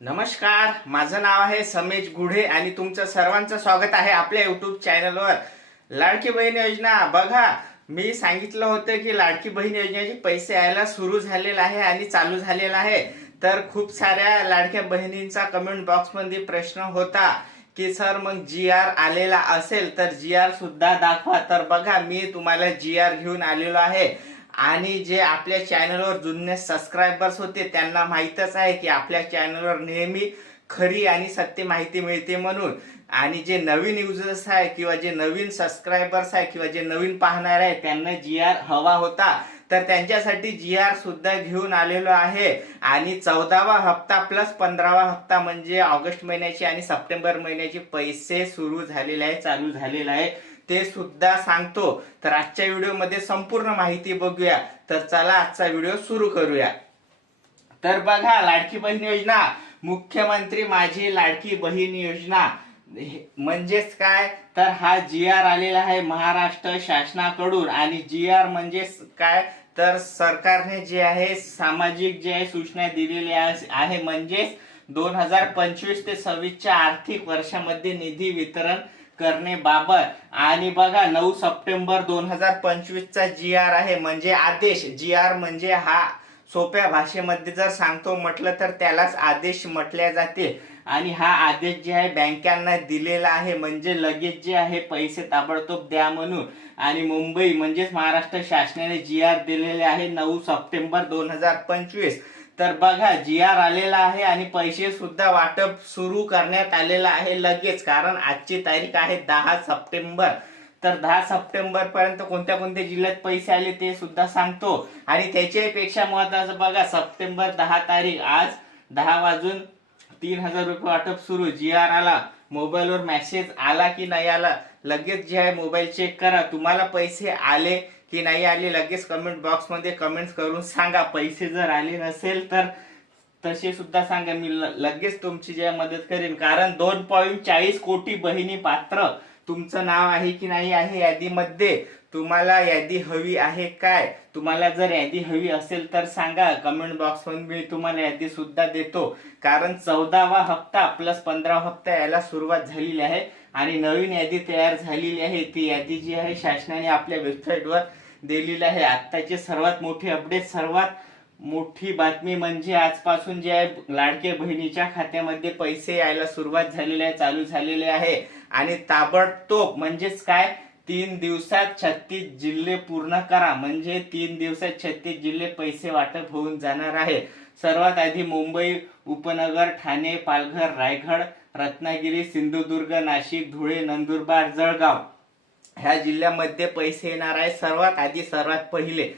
नमस्कार माझं नाव आहे समेश गुढे आणि तुमचं सर्वांचं स्वागत आहे आपल्या युट्यूब चॅनलवर लाडकी बहीण योजना बघा मी सांगितलं होतं की लाडकी बहीण योजनेचे पैसे यायला सुरू झालेलं आहे आणि चालू झालेलं आहे. तर खूप साऱ्या लाडक्या बहिणींचा कमेंट बॉक्समध्ये प्रश्न होता की सर मग जी आर आलेला असेल तर जी आर सुद्धा दाखवा. तर बघा मी तुम्हाला जी आर घेऊन आलेलो आहे. आणि जे आपल्या चॅनलवर जुने सबस्क्रायबर्स होते त्यांना माहीतच आहे की आपल्या चॅनलवर नेहमी खरी आणि सत्य माहिती मिळते म्हणून. आणि जे नवीन युजर्स आहे किंवा जे नवीन सबस्क्रायबर्स आहे किंवा जे नवीन पाहणार आहे त्यांना जी आर हवा होता. तर त्यांच्यासाठी जी आर सुद्धा घेऊन आलेलो आहे. आणि चौदावा हप्ता प्लस पंधरावा हप्ता म्हणजे ऑगस्ट महिन्याचे आणि सप्टेंबर महिन्याचे पैसे सुरू झालेले आहे चालू झालेले आहे. ते सुद्धा सांगतो. तर आजच्या व्हिडिओमध्ये संपूर्ण माहिती बघूया. तर चला आजचा व्हिडिओ सुरू करूया. तर बघा लाडकी बहीण योजना. मुख्यमंत्री माझी लाडकी बहीण योजना. म्हणजेच काय? तर हा जी आर आलेला आहे महाराष्ट्र शासनाकडून. आणि जी आर म्हणजेच काय? तर सरकारने जे आहे सामाजिक जे आहे सूचना दिलेल्या आहे म्हणजेच दोन हजार पंचवीस ते सव्वीसच्या आर्थिक वर्षामध्ये निधी वितरण करण्याबाबत. आणि बघा नऊ सप्टेंबर दोन हजार पंचवीसचा जी आर आहे. म्हणजे आदेश. जी आर म्हणजे हा सोप्या भाषेमध्ये जर सांगतो म्हटलं तर त्यालाच आदेश म्हटल्या जाते आणि हा आदेश जे आहे बँकांना दिलेला आहे. म्हणजे लगेच जे आहे पैसे ताबडतोब द्या म्हणून. आणि मुंबई म्हणजेच महाराष्ट्र शासनाने जी आर दिलेले आहे नऊ सप्टेंबर दोन हजार पंचवीस. तर बघा जी आर आलेला आहे आणि पैसे सुद्धा वाटप सुरू करण्यात आलेलं आहे लगेच कारण आजची तारीख आहे दहा सप्टेंबर. तर दहा सप्टेंबर पर्यंत कोणत्या कोणत्या जिल्ह्यात पैसे आले ते सुद्धा सांगतो. आणि त्याच्यापेक्षा महत्वाचं बघा सप्टेंबर दहा तारीख आज दहा वाजून तीन हजार रुपये वाटप सुरू. जी आर आला मोबाईलवर मेसेज आला की नाही आला लगेच जे आहे मोबाईल चेक करा. तुम्हाला पैसे आले की नाही आली लगेच कमेंट बॉक्समध्ये कमेंट्स करून सांगा. पैसे जर आले नसेल तर तसे सुद्धा सांगा. मी ल- लगेच तुमची जे मदत करेन. कारण दोन पॉईंट चाळीस कोटी बहिणी पात्र तुमचं नाव आहे की नाही आहे यादीमध्ये. तुम्हाला यादी हवी आहे काय? तुम्हाला जर यादी हवी असेल तर सांगा. कमेंट बॉक्समध्ये मी तुम्हाला यादी सुद्धा देतो. कारण चौदावा हप्ता प्लस पंधरा हप्ता यायला सुरुवात झालेली आहे. आणि नवीन यादी तयार झालेली आहे. ती यादी जी आहे शासनाने आपल्या वेबसाईटवर दिलेली आहे. आत्ताचे सर्वात मोठी अपडेट सर्वात मोठी बातमी म्हणजे आजपासून जे आहे लाडक्या बहिणीच्या खात्यामध्ये पैसे यायला सुरुवात झालेली आहे चालू झालेले आहे. आणि ताबडतोब म्हणजेच काय? तीन दिवसात छत्तीस जिल्हे पूर्ण करा. म्हणजे तीन दिवसात छत्तीस जिल्हे पैसे वाटप होऊन जाणार आहे. सर्वात आधी मुंबई उपनगर ठाणे पालघर रायगड रत्नागिरी सिंधुदुर्ग नाशिक धुळे नंदुरबार जळगाव. ह्या जिल्ह्यामध्ये पैसे येणार आहे. सर्वात आधी सर्वात पहिले.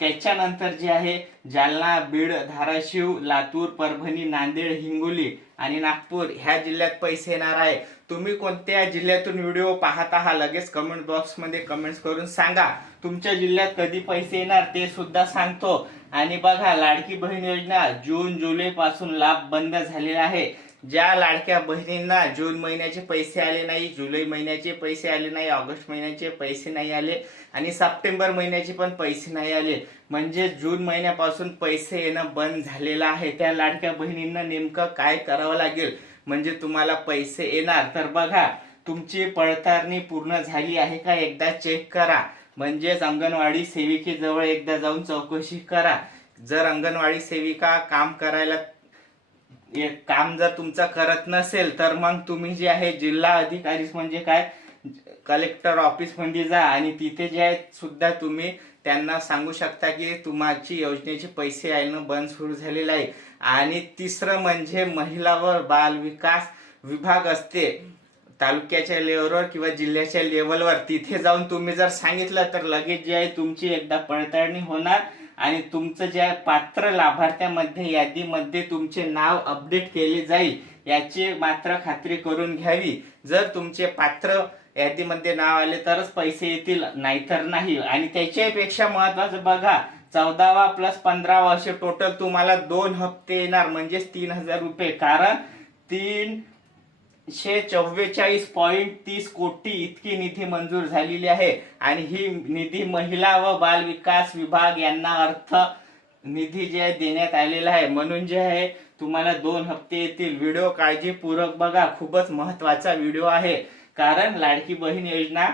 त्याच्यानंतर जे आहे जालना बीड धाराशिव लातूर परभणी नांदेड हिंगोली आणि नागपूर ह्या जिल्ह्यात पैसे येणार आहे. तुम्ही कोणत्या जिल्ह्यातून व्हिडिओ पाहत आहात लगेच कमेंट बॉक्समध्ये कमेंट्स करून सांगा. तुमच्या जिल्ह्यात कधी पैसे येणार ते सुद्धा सांगतो. आणि बघा लाडकी बहीण योजना जून जुलैपासून लाभ बंद झालेला आहे. ज्या लाडक्या बहिणींना जून महिन्याचे पैसे आले नाही जुलै महिन्याचे पैसे आले नाही ऑगस्ट महिन्याचे पैसे नाही आले आणि सप्टेंबर महिन्याचे पण पैसे नाही आले म्हणजे जून महिन्यापासून पैसे येणं बंद झालेलं आहे. त्या लाडक्या बहिणींना नेमकं काय करावं लागेल? म्हणजे तुम्हाला पैसे येणार. तर बघा तुमची पडताळणी पूर्ण झाली आहे का? एकदा चेक करा. म्हणजेच अंगणवाडी सेविकेजवळ एकदा जाऊन चौकशी करा. जर अंगणवाडी सेविका काम करायला एक काम जर तुमचं करत नसेल तर मग तुम्ही जे आहे जिल्हा अधिकारी म्हणजे काय कलेक्टर ऑफिसमध्ये जा आणि तिथे जे आहे सुद्धा तुम्ही त्यांना सांगू शकता की तुमची योजनेचे पैसे येणं बंद सुरू झालेलं आहे. आणि तिसरं म्हणजे महिला व बाल विकास विभाग असते तालुक्याच्या लेवलवर किंवा जिल्ह्याच्या लेवलवर तिथे जाऊन तुम्ही जर सांगितलं तर लगेच जे आहे तुमची एकदा पडताळणी होणार. आणि तुमचं ज्या पात्र लाभार्थ्यामध्ये यादीमध्ये तुमचे नाव अपडेट केले जाईल याची मात्र खात्री करून घ्यावी. जर तुमचे पात्र यादीमध्ये नाव आले तरच पैसे येतील नाहीतर नाही. आणि त्याच्यापेक्षा महत्वाचं बघा चौदावा प्लस पंधरावा असे टोटल तुम्हाला दोन हप्ते येणार म्हणजेच तीन हजार रुपये. कारण तीन शे चव्वेचाळीस पॉईंट तीस कोटी इतकी निधी मंजूर झालेली आहे. आणि ही निधी महिला व बाल विकास विभाग यांना अर्थ निधी जे आहे देण्यात आलेला आहे. म्हणून जे आहे तुम्हाला दोन हप्ते येतील. व्हिडिओ काळजीपूर्वक बघा. खूपच महत्त्वाचा व्हिडिओ आहे. कारण लाडकी बहीण योजना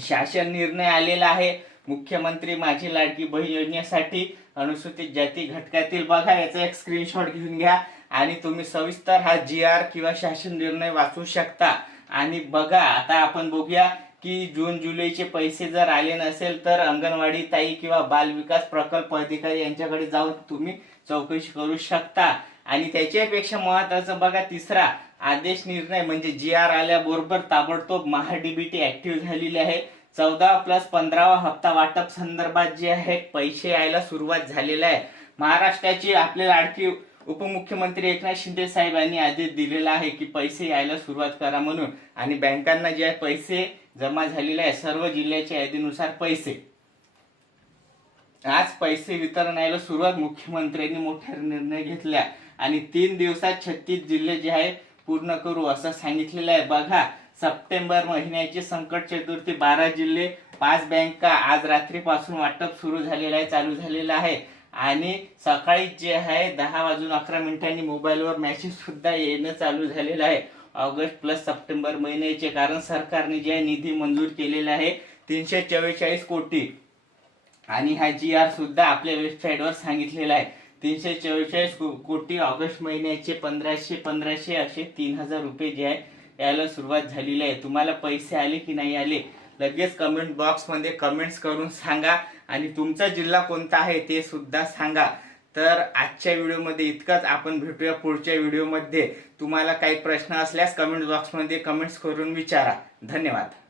शासन निर्णय आलेला आहे. मुख्यमंत्री माझी लाडकी बहीण योजनेसाठी अनुसूचित जाती घटकातील बघा. याचा एक स्क्रीनशॉट घेऊन घ्या. आणि तुम्ही सविस्तर हा जी आर किंवा शासन निर्णय वाचू शकता. आणि बघा आता आपण बघूया की जून जुलैचे पैसे जर आले नसेल तर अंगणवाडी ताई किंवा बालविकास प्रकल्प अधिकारी यांच्याकडे जाऊन तुम्ही चौकशी करू शकता. आणि त्याच्यापेक्षा महत्वाचं बघा तिसरा आदेश निर्णय म्हणजे जी आर आल्याबरोबर ताबडतोब महाडीबीटी ऍक्टिव्ह झालेली आहे. चौदा प्लस पंधरावा हप्ता वाटप संदर्भात जे आहे पैसे यायला सुरुवात झालेला आहे. महाराष्ट्राची आपल्याला आणखी उपमुख्यमंत्री एकनाथ शिंदे साहेबांनी आदेश दिलेला आहे की पैसे यायला सुरुवात करा म्हणून. आणि बँकांना जे आहे पैसे जमा झालेले आहे सर्व जिल्ह्याच्या यादीनुसार पैसे. आज पैसे वितरण यायला सुरुवात मुख्यमंत्र्यांनी मोठा निर्णय घेतला आणि तीन दिवसात छत्तीस जिल्हे जे आहे पूर्ण करू असं सांगितलेलं आहे. बघा सप्टेंबर महिन्याची संकट चतुर्थी बारा जिल्हे पाच बँका आज रात्रीपासून वाटप सुरू झालेलं आहे चालू झालेलं आहे. आणि सकाळी जे आहे दहा वाजून अकरा मिनिटांनी मोबाईलवर मॅसेजसुद्धा येणं चालू झालेलं आहे. ऑगस्ट प्लस सप्टेंबर महिन्याचे कारण सरकारने जे आहे निधी मंजूर केलेला आहे तीनशे चव्वेचाळीस कोटी. आणि हा जी आर सुद्धा आपल्या वेबसाईटवर सांगितलेला आहे. तीनशे चव्वेचाळीस कोटी ऑगस्ट महिन्याचे पंधराशे पंधराशे असे तीन हजार रुपये जे आहे यायला सुरुवात झालेली आहे. तुम्हाला पैसे आले की नाही आले लगेच कमेंट बॉक्समध्ये कमेंट्स करून सांगा आणि तुमचा जिल्हा कोणता आहे ते सुद्धा सांगा. तर आजच्या व्हिडिओमध्ये इतकंच. आपण भेटूया पुढच्या व्हिडिओमध्ये तुम्हाला काही प्रश्न असल्यास कमेंट बॉक्समध्ये कमेंट्स करून विचारा. धन्यवाद.